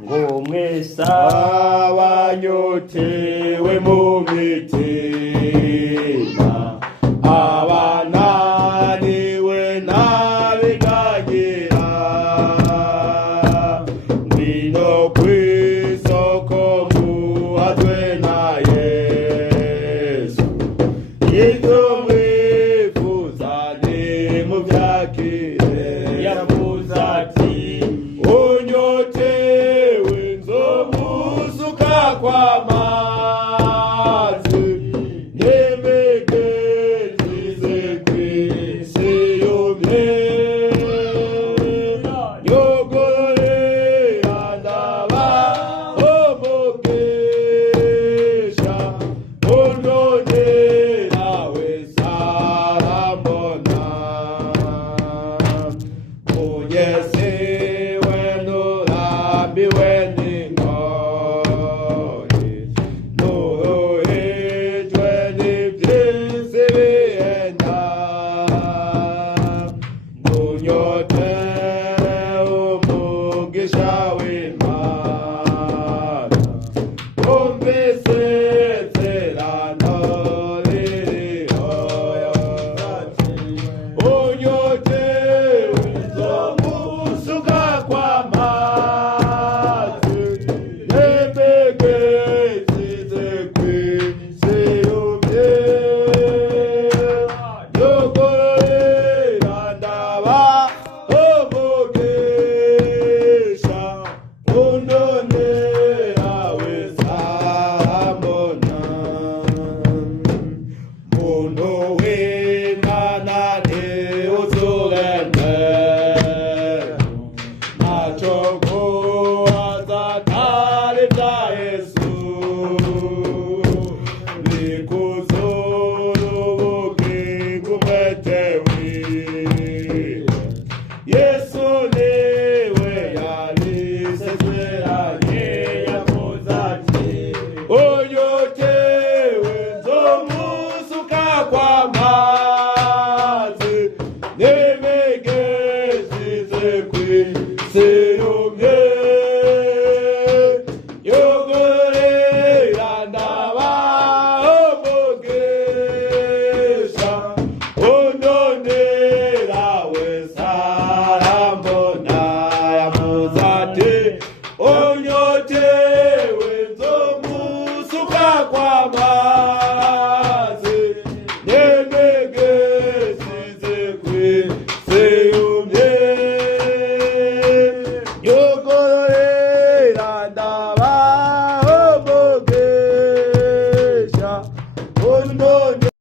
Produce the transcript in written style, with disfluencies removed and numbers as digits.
ngo mwese abanyotewe mu mitima, abananiwe n'abigagira, ngwino kw'isoko muhazwe na Yesu. Ibyo mwifuza nimuvyakire. Yavuze ati unyotewe nzomusuka kw'amazi, nemegeze kw'isi yumye, nyogorera ndabahobogesha, unonera wese arambona. Unyesiwe nurambiwe n'ingori, nuruhijwe n'ivy'isi bihenda, nunyotewe umugisha w'Imana, wumvise isezerano ririho. Unyotewe nzomusuka kw'amazi, nemegeze kw'isi yumye, nyogorera ndabahobogesha, unonera wese arambona. Muntu w'Imana ntiwuzurembe, ntaco kubaza atari vya Yesu, bikuzura ubugingo umwetewe. Yesu niwe yarisezeranye, yavuze ati unyotewe nzomusuka kw'amazi, nemegeze kw'isi yumye, nyogorera ndabahobogesha, unonera wese arambona. Yavuze ati unyotewe nzomusuka kw'amazi, nemegeze kw'isi yumye, nyogorera ndabahobogesha, unonera